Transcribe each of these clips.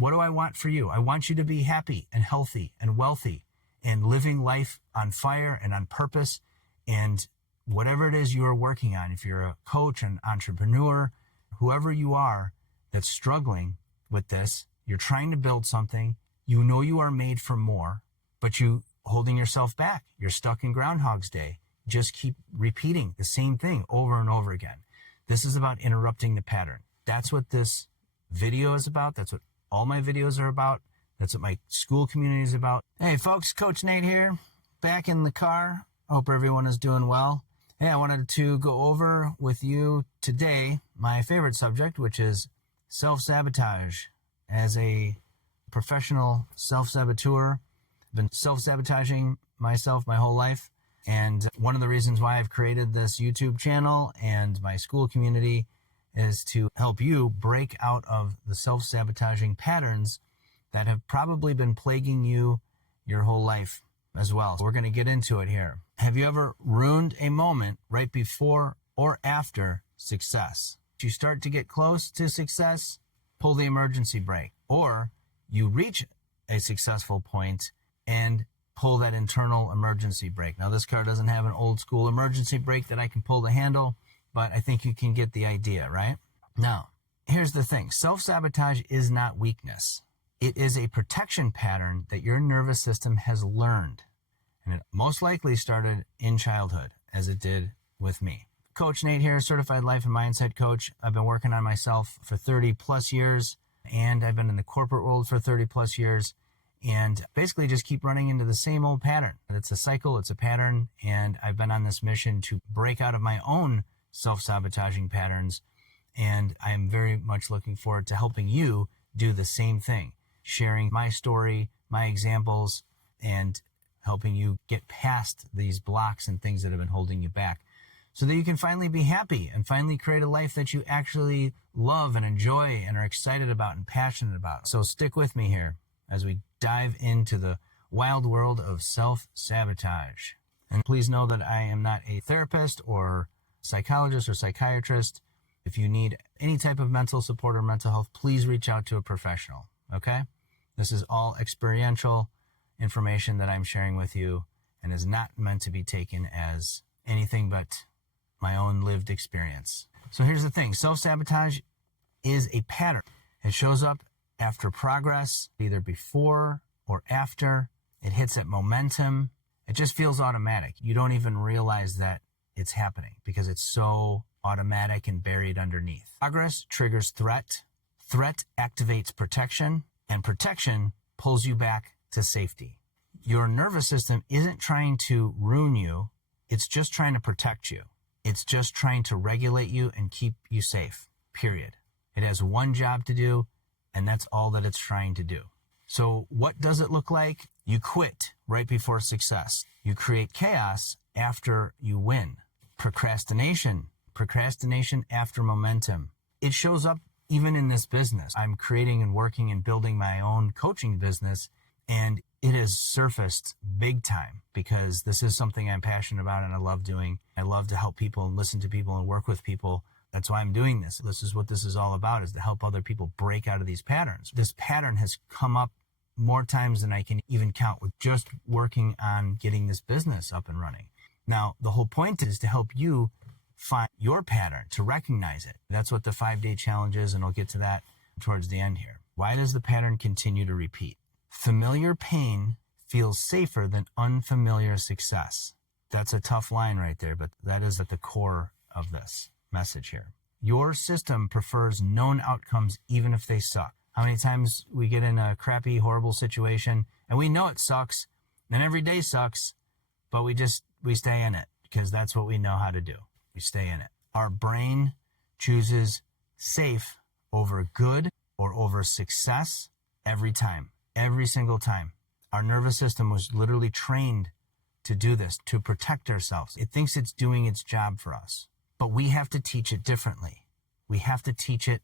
what do I want for you? I want you to be happy and healthy and wealthy and living life on fire and on purpose. And whatever it is you are working on, if you're a coach, an entrepreneur, whoever you are that's struggling with this, you're trying to build something, you know you are made for more, but you holding yourself back. You're stuck in Groundhog's Day. Just keep repeating the same thing over and over again. This is about interrupting the pattern. That's what this video is about. That's what all my videos are about. That's what my school community is about. Hey folks, Coach Nate here, back in the car. Hope everyone is doing well. Hey, I wanted to go over with you today my favorite subject, which is self-sabotage. As a professional self-saboteur, I've been self-sabotaging myself my whole life. And one of the reasons why I've created this YouTube channel and my school community is to help you break out of the self-sabotaging patterns that have probably been plaguing you your whole life as well. So we're going to get into it here. Have you ever ruined a moment right before or after success? You start to get close to success, pull the emergency brake, or you reach a successful point and pull that internal emergency brake. Now, this car doesn't have an old school emergency brake that I can pull the handle, but I think you can get the idea, right? Now, here's the thing. Self-sabotage is not weakness. It is a protection pattern that your nervous system has learned. And it most likely started in childhood, as it did with me. Coach Nate here, certified life and mindset coach. I've been working on myself for 30 plus years, and I've been in the corporate world for 30 plus years, and basically just keep running into the same old pattern. It's a cycle, it's a pattern, and I've been on this mission to break out of my own self-sabotaging patterns, and I am very much looking forward to helping you do the same thing, sharing my story, my examples, and helping you get past these blocks and things that have been holding you back so that you can finally be happy and finally create a life that you actually love and enjoy and are excited about and passionate about. So stick with me here as we dive into the wild world of self-sabotage. And please know that I am not a therapist or psychologist or psychiatrist. If you need any type of mental support or mental health, please reach out to a professional, okay? This is all experiential information that I'm sharing with you and is not meant to be taken as anything but my own lived experience. So here's the thing. Self-sabotage is a pattern. It shows up after progress, either before or after. It hits at momentum. It just feels automatic. You don't even realize that it's happening because it's so automatic and buried underneath. Progress triggers threat. Threat activates protection, and protection pulls you back to safety. Your nervous system isn't trying to ruin you. It's just trying to protect you. It's just trying to regulate you and keep you safe, period. It has one job to do, and that's all that it's trying to do. So what does it look like? You quit right before success. You create chaos after you win. Procrastination after momentum. It shows up even in this business. I'm creating and working and building my own coaching business, and it has surfaced big time because this is something I'm passionate about and I love doing. I love to help people and listen to people and work with people. That's why I'm doing this. This is what this is all about, is to help other people break out of these patterns. This pattern has come up more times than I can even count with just working on getting this business up and running. Now, the whole point is to help you find your pattern, to recognize it. That's what the 5-day challenge is, and I'll get to that towards the end here. Why does the pattern continue to repeat? Familiar pain feels safer than unfamiliar success. That's a tough line right there, but that is at the core of this message here. Your system prefers known outcomes even if they suck. How many times we get in a crappy, horrible situation and we know it sucks and every day sucks, but we stay in it because that's what we know how to do. We stay in it. Our brain chooses safe over good or over success every time, every single time. Our nervous system was literally trained to do this, to protect ourselves. It thinks it's doing its job for us, but we have to teach it differently. We have to teach it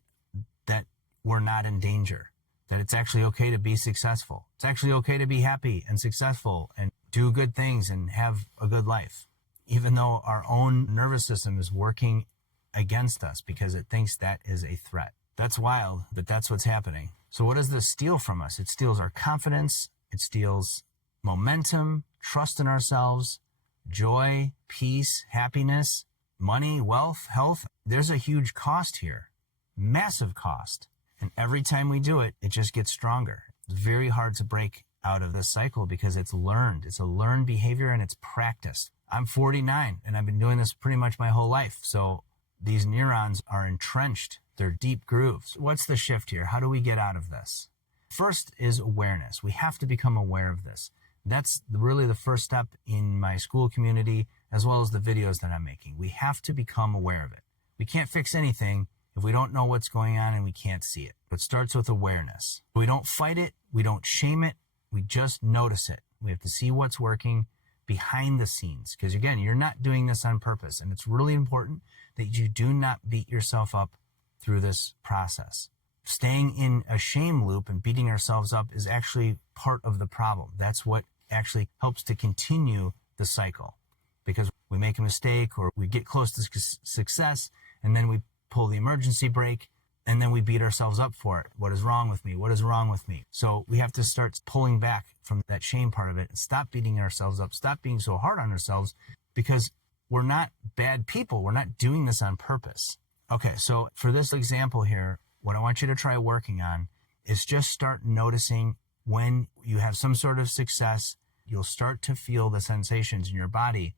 that we're not in danger, that it's actually okay to be successful. It's actually okay to be happy and successful and do good things and have a good life, even though our own nervous system is working against us because it thinks that is a threat. That's wild, but that's what's happening. So what does this steal from us? It steals our confidence. It steals momentum, trust in ourselves, joy, peace, happiness, money, wealth, health. There's a huge cost here, massive cost. And every time we do it, it just gets stronger. It's very hard to break out of this cycle because it's learned. It's a learned behavior and it's practiced. I'm 49 and I've been doing this pretty much my whole life. So these neurons are entrenched. They're deep grooves. What's the shift here? How do we get out of this? First is awareness. We have to become aware of this. That's really the first step in my school community, as well as the videos that I'm making. We have to become aware of it. We can't fix anything if we don't know what's going on and we can't see it. It starts with awareness. We don't fight it. We don't shame it. We just notice it. We have to see what's working behind the scenes. Because again, you're not doing this on purpose. And it's really important that you do not beat yourself up through this process. Staying in a shame loop and beating ourselves up is actually part of the problem. That's what actually helps to continue the cycle, because we make a mistake or we get close to success and then we pull the emergency brake and then we beat ourselves up for it. What is wrong with me? What is wrong with me? So we have to start pulling back from that shame part of it and stop beating ourselves up, stop being so hard on ourselves, because we're not bad people. We're not doing this on purpose. Okay, so for this example here, what I want you to try working on is just start noticing when you have some sort of success. You'll start to feel the sensations in your body.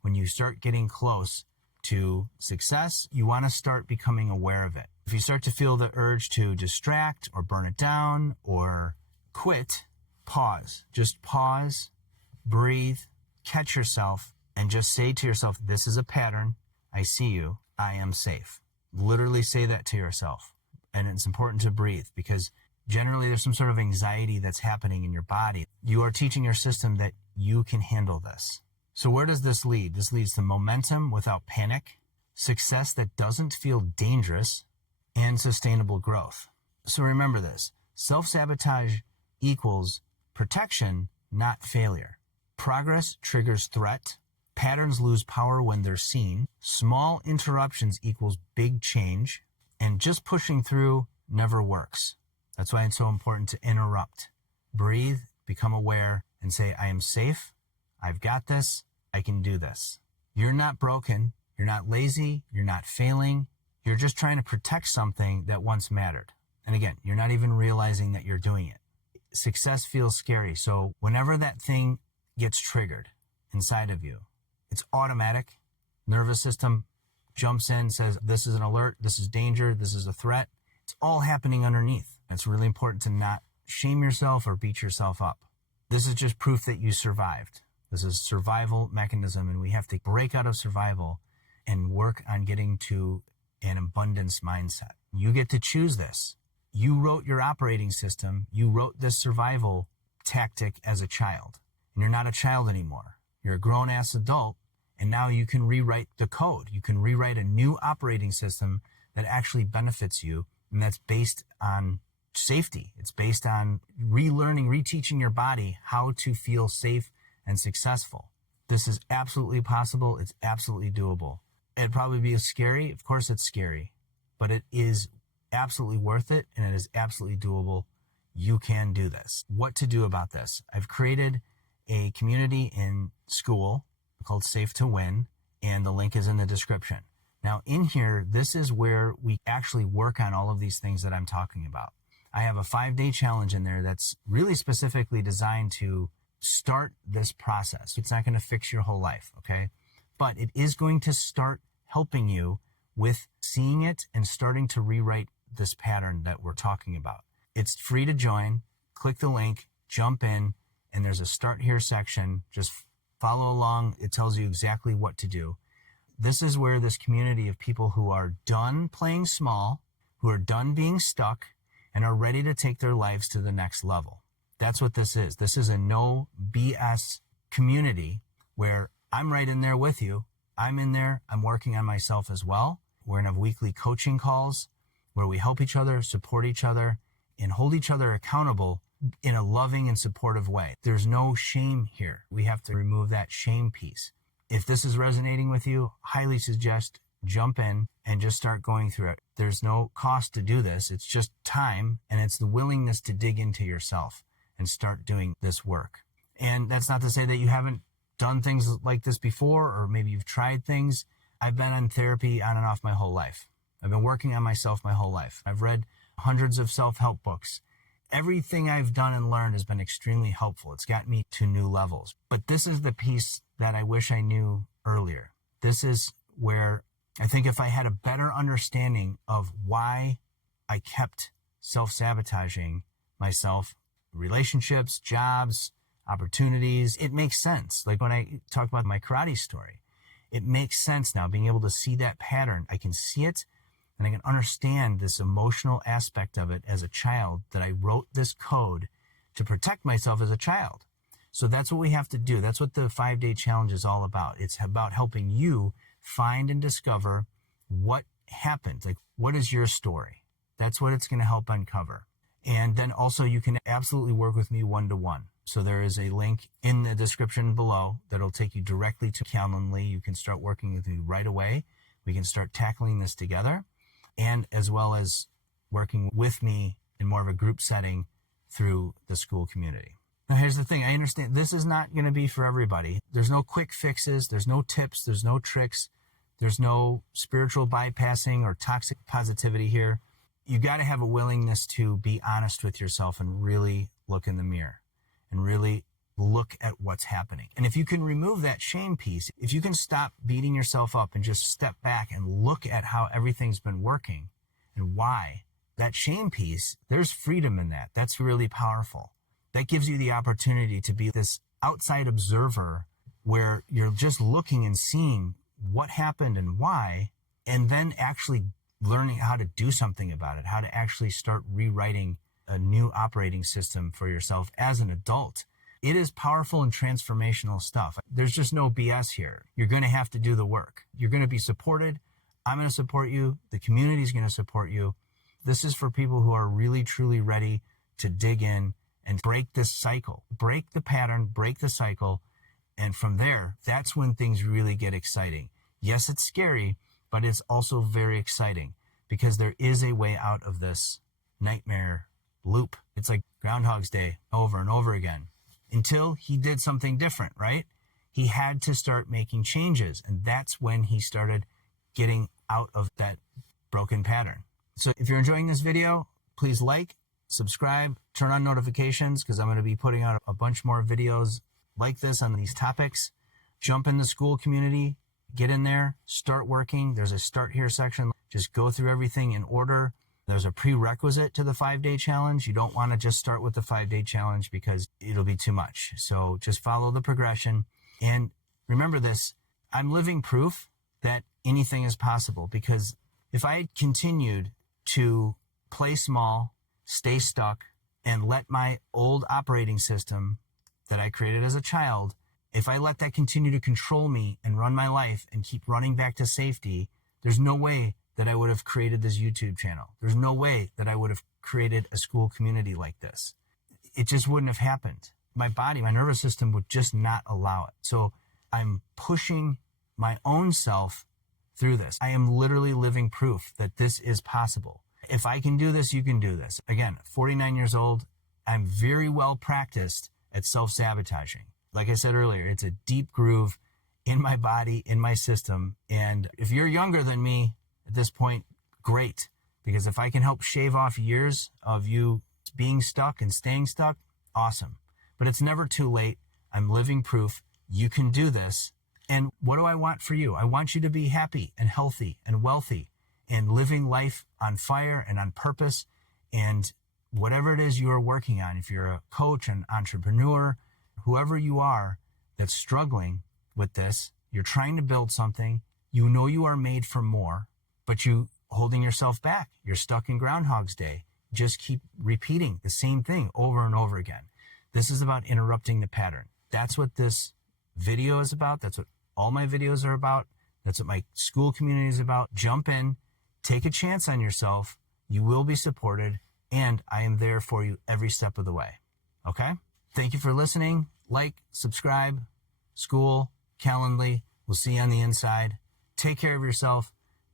When you start getting close to success, you want to start becoming aware of it. If you start to feel the urge to distract or burn it down or quit, pause. Just pause, breathe, catch yourself, and just say to yourself, this is a pattern. I see you. I am safe. Literally say that to yourself. And it's important to breathe, because generally there's some sort of anxiety that's happening in your body. You are teaching your system that you can handle this. So where does this lead? This leads to momentum without panic, success that doesn't feel dangerous, and sustainable growth. So remember this. Self-sabotage equals protection, not failure. Progress triggers threat. Patterns lose power when they're seen. Small interruptions equals big change. And just pushing through never works. That's why it's so important to interrupt. Breathe, become aware, and say, I am safe. I've got this. I can do this. You're not broken. You're not lazy. You're not failing. You're just trying to protect something that once mattered. And again, you're not even realizing that you're doing it. Success feels scary. So whenever that thing gets triggered inside of you, it's automatic. Nervous system jumps in, says, this is an alert, this is danger, this is a threat. It's all happening underneath. It's really important to not shame yourself or beat yourself up. This is just proof that you survived. This is a survival mechanism, and we have to break out of survival and work on getting to an abundance mindset. You get to choose this. You wrote your operating system. You wrote this survival tactic as a child. And you're not a child anymore. You're a grown-ass adult. And now you can rewrite the code. You can rewrite a new operating system that actually benefits you. And that's based on safety. It's based on relearning, reteaching your body how to feel safe and successful. This is absolutely possible. It's absolutely doable. It'd probably be scary. Of course it's scary, but it is absolutely worth it. And it is absolutely doable. You can do this. What to do about this? I've created a community in school called Safe to Win, and the link is in the description. Now in here, this is where we actually work on all of these things that I'm talking about. I have a 5-day challenge in there that's really specifically designed to start this process. It's not going to fix your whole life, okay? But it is going to start helping you with seeing it and starting to rewrite this pattern that we're talking about. It's free to join. Click the link, jump in, and there's a start here section. Just follow along. It tells you exactly what to do. This is where this community of people who are done playing small, who are done being stuck, and are ready to take their lives to the next level. That's what this is. This is a no BS community where I'm right in there with you. I'm in there. I'm working on myself as well. We're going to have weekly coaching calls where we help each other, support each other, and hold each other accountable in a loving and supportive way. There's no shame here. We have to remove that shame piece. If this is resonating with you, highly suggest jump in and just start going through it. There's no cost to do this. It's just time, and it's the willingness to dig into yourself and start doing this work. And that's not to say that you haven't done things like this before, or maybe you've tried things. I've been in therapy on and off my whole life. I've been working on myself my whole life. I've read hundreds of self-help books. Everything I've done and learned has been extremely helpful. It's got me to new levels. But this is the piece that I wish I knew earlier. This is where I think if I had a better understanding of why I kept self-sabotaging myself, relationships, jobs, opportunities, it makes sense. Like when I talk about my karate story, it makes sense now, being able to see that pattern. I can see it, and I can understand this emotional aspect of it as a child, that I wrote this code to protect myself as a child. So that's what we have to do. That's what the 5-day challenge is all about. It's about helping you find and discover what happened. Like, what is your story? That's what it's going to help uncover. And then also you can absolutely work with me one-to-one. So there is a link in the description below that'll take you directly to Calendly. You can start working with me right away. We can start tackling this together, and as well as working with me in more of a group setting through the school community. Now, here's the thing. I understand this is not going to be for everybody. There's no quick fixes. There's no tips. There's no tricks. There's no spiritual bypassing or toxic positivity here. You got to have a willingness to be honest with yourself and really look in the mirror and really look at what's happening. And if you can remove that shame piece, if you can stop beating yourself up and just step back and look at how everything's been working and why, that shame piece, there's freedom in that. That's really powerful. That gives you the opportunity to be this outside observer where you're just looking and seeing what happened and why, and then actually learning how to do something about it, how to actually start rewriting a new operating system for yourself as an adult. It is powerful and transformational stuff. There's just no BS here. You're going to have to do the work. You're going to be supported. I'm going to support you. The community is going to support you. This is for people who are really, truly ready to dig in and break this cycle, break the pattern, break the cycle. And from there, that's when things really get exciting. Yes, it's scary, but it's also very exciting because there is a way out of this nightmare loop. It's like Groundhog's Day over and over again until he did something different, right? He had to start making changes, and that's when he started getting out of that broken pattern. So if you're enjoying this video, please like, subscribe, turn on notifications, because I'm going to be putting out a bunch more videos like this on these topics. Jump in the school community, get in there, start working. There's a start here section. Just go through everything in order. There's a prerequisite to the 5-day challenge. You don't want to just start with the 5-day challenge because it'll be too much. So just follow the progression. And remember this, I'm living proof that anything is possible, because if I had continued to play small, stay stuck, and let my old operating system that I created as a child, if I let that continue to control me and run my life and keep running back to safety, there's no way that I would have created this YouTube channel. There's no way that I would have created a school community like this. It just wouldn't have happened. My body, my nervous system would just not allow it. So I'm pushing my own self through this. I am literally living proof that this is possible. If I can do this, you can do this. Again, 49 years old, I'm very well practiced at self-sabotaging. Like I said earlier, it's a deep groove in my body, in my system. And if you're younger than me at this point, great. Because if I can help shave off years of you being stuck and staying stuck, awesome. But it's never too late. I'm living proof. You can do this. And what do I want for you? I want you to be happy and healthy and wealthy and living life on fire and on purpose. And whatever it is you are working on, if you're a coach, an entrepreneur, whoever you are that's struggling with this, you're trying to build something, you know you are made for more, but you holding yourself back. You're stuck in Groundhog's Day. Just keep repeating the same thing over and over again. This is about interrupting the pattern. That's what this video is about. That's what all my videos are about. That's what my school community is about. Jump in, take a chance on yourself. You will be supported, and I am there for you every step of the way. Okay? Thank you for listening. Like, subscribe, school, Calendly. We'll see you on the inside. Take care of yourself.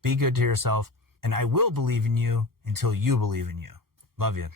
Be good to yourself. And I will believe in you until you believe in you. Love you.